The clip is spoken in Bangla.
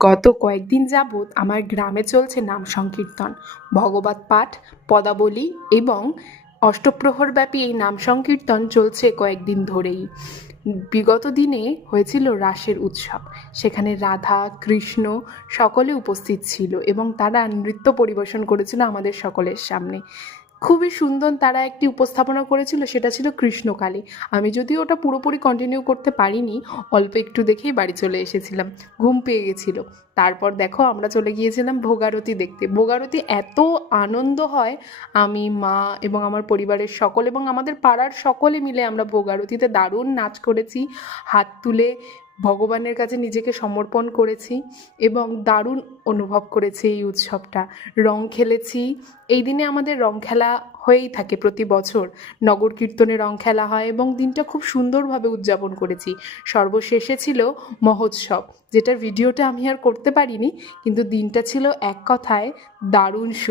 গত কয়েকদিন যাবৎ আমার গ্রামে চলছে নাম সংকীর্তন, ভগবত পাঠ, পদাবলী এবং অষ্টপ্রহরব্যাপী এই নাম সংকীর্তন চলছে কয়েকদিন ধরেই। বিগত দিনে হয়েছিল রাসের উৎসব। সেখানে রাধা, কৃষ্ণ সকলে উপস্থিত ছিল এবং তারা নৃত্য পরিবেশন করেছিল আমাদের সকলের সামনে। খুবই সুন্দর তারা একটি উপস্থাপনা করেছিল, সেটা ছিল কৃষ্ণকালী। আমি যদিও ওটা পুরোপুরি কন্টিনিউ করতে পারিনি, অল্প একটু দেখেই বাড়ি চলে এসেছিলাম, ঘুম পেয়ে গেছিল। তারপর দেখো আমরা চলে গিয়েছিলাম ভোগারতি দেখতে। ভোগারতি এত আনন্দ হয়, আমি, মা এবং আমার পরিবারের সকল এবং আমাদের পাড়ার সকলে মিলে আমরা ভোগারতিতে দারুণ নাচ করেছি, হাত তুলে ভগবানের কাছে নিজেকে সমর্পণ করেছি এবং দারুণ অনুভব করেছি এই উৎসবটা। রং খেলেছি। এই দিনে আমাদের রং খেলা হয়েই থাকে প্রতি বছর। নগর কীর্তনে রং খেলা হয় এবং দিনটা খুব সুন্দরভাবে উদযাপন করেছি। সর্বশেষে ছিল মহোৎসব, যেটার ভিডিওটা আমি আর করতে পারিনি, কিন্তু দিনটা ছিল এক কথায় দারুণ সুন্দর।